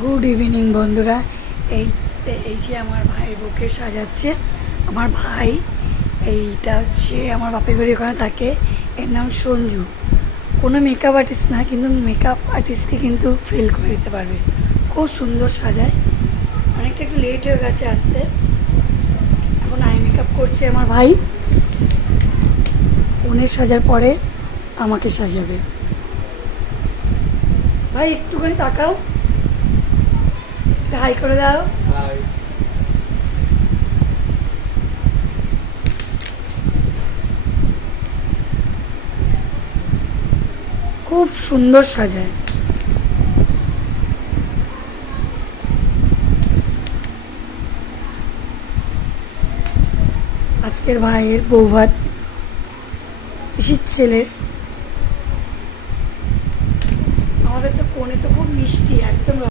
Good evening বন্ধুরা। এই এই যে আমার ভাই বউকে সাজাচ্ছে। আমার ভাই এইটা হচ্ছে আমার বাপের বাড়ি ওখানে থাকে, এর নাম সঞ্জু। কোনো মেকআপ আর্টিস্ট না, কিন্তু মেকআপ আর্টিস্টকে কিন্তু ফেল করে দিতে পারবে, খুব সুন্দর সাজায়। অনেকটা একটু লেট হয়ে গেছে আসতে, এখন আই মেকআপ করছে আমার ভাই। ওনের সাজার পরে আমাকে সাজাবে। ভাই একটুখানি তাকাও, হাই করে দাও। খুব সুন্দর সাজায়। আজকের ভাইয়ের বৌভাত, পিসির ছেলের